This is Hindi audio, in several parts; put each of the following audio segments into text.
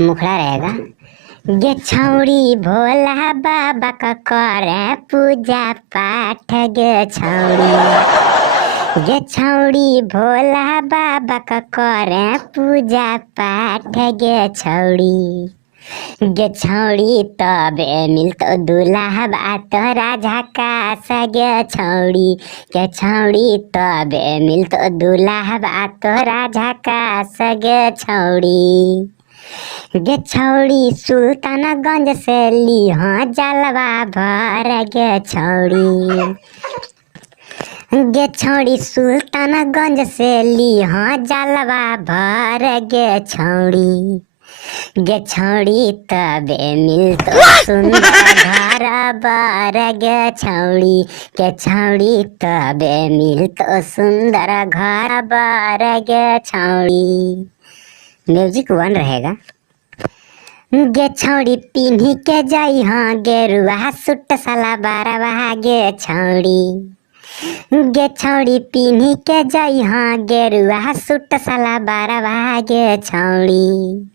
मुखड़ा रहेगा। गे छौड़ी भोला बाबा का करे पूजा पाठ। गे छौड़ी, गे छौड़ी भोला बाबा का करे पूजा पाठ। गे छौड़ी, गे छौड़ी तबे मिलतो दुल्हा बा तोरा झकास। गे छौड़ी, गे छौड़ी तबे मिलतो दुल्हा बा तोरा झकास। गे छौड़ी, गे छौड़ी सुल्तानगंज से लीह जलवा भर। गे छौड़ी, गे छौड़ी सुल्तानगंज से लीह जलवा भर। गे छौड़ी, गे छौड़ी तबे मिलतो सुंदर घर बार। गे छौड़ी, गे छौड़ी तबे मिलतो सुंदर घर बार। गे छौड़ी, म्यूजिक वन रहेगा। गे छौड़ी पिन्ही के जाई हाँ गेरुआ सूट सलवारवा। गे छौड़ी, गे छौड़ी पिन्ही के जाई हाँ गेरुआ सूट सलवारवा। गे छौड़ी,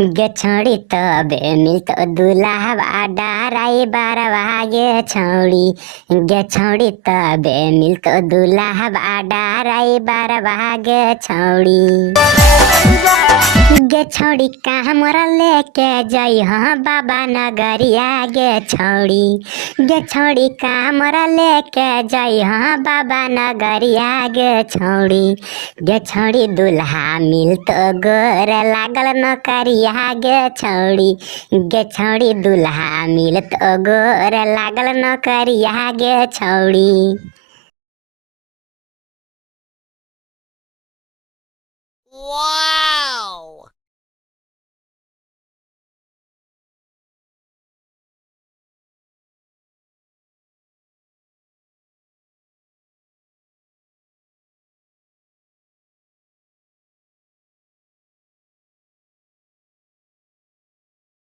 गे छौड़ी तबे मिलतो दुल्हा बा डराई बारवा। गे छौड़ी, गे छौड़ी तबे मिलतो दुल्हा बा डराई बारवा। गे छौड़ी, गे छौड़ी कामरा लेके जाई हाँ बाबा नगरिया। गे छौड़ी, गे छौड़ी कामरा लेके जाई हाँ बाबा नगरिया। गे छौड़ी, गे छौड़ी दुल्हा मिलतो गोर लागल नौकरिया। गे छौड़ी, गे छौड़ी दुल्हा मिलतो गोर लागल नौकरिया। गे छौड़ी। Wow!